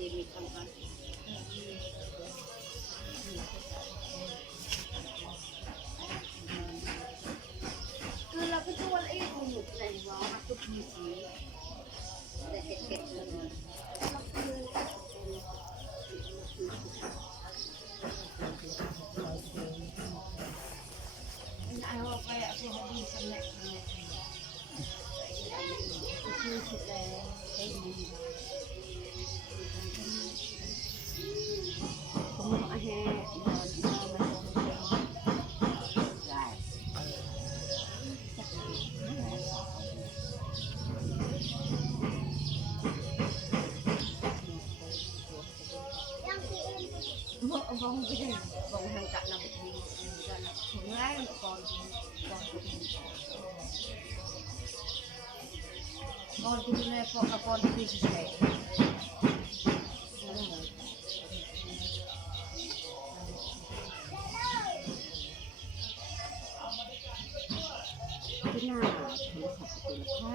ดีมีคำกันคือเราก็ชวนไอ้คนหนุกไหนวะมาคุยสีแต่เห็ดเลยเอาไปเอาไปให้ดีสำเร็จคือสุดแล้วได้ดีผมเอาให้นอนมาได้บองไปเลยบองทางจัดนำไปทีก็นำถึงง่ายก่อนคุณแม่พอกับก่อนที่จะใช้ที่หน้าโทรศัพท์เป็นผ้า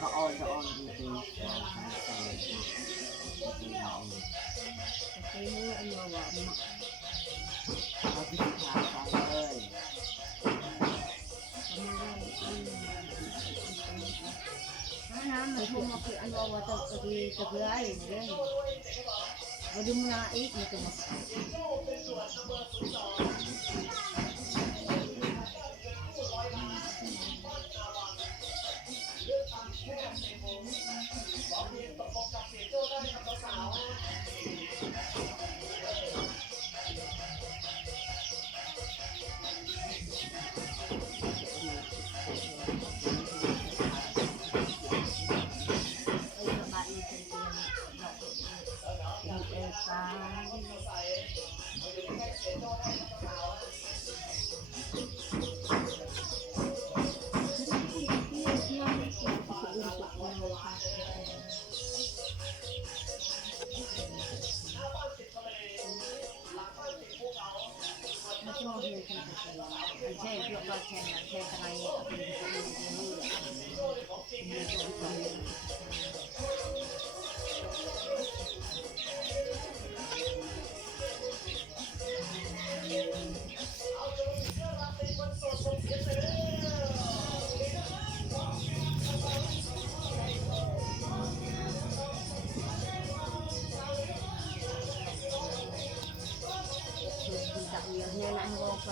ก็อ่อนดูใช้มืออันนี้ว่าเอาที่ขาฟังเลยน้ำมันพุ่งมาคืออันว่าจะเกลืออย่างเงี้ยวันนี้มันอีกมันจะมาใช่เพื่อเราแข่งแข่งอะไรเป็นเนี่ยนะเราไป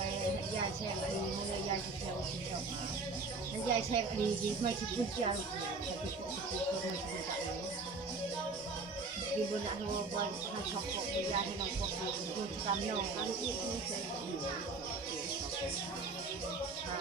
ยายแช่อันนี้ให้ยายแช่อุปสมบทยายแช่อันนี้ไม่ชิบุญจังแต่ที่ไม่ชิบุญจังdi bulan Ramadan nak cokok dia ni nak cokok tu kami orang itu saya ha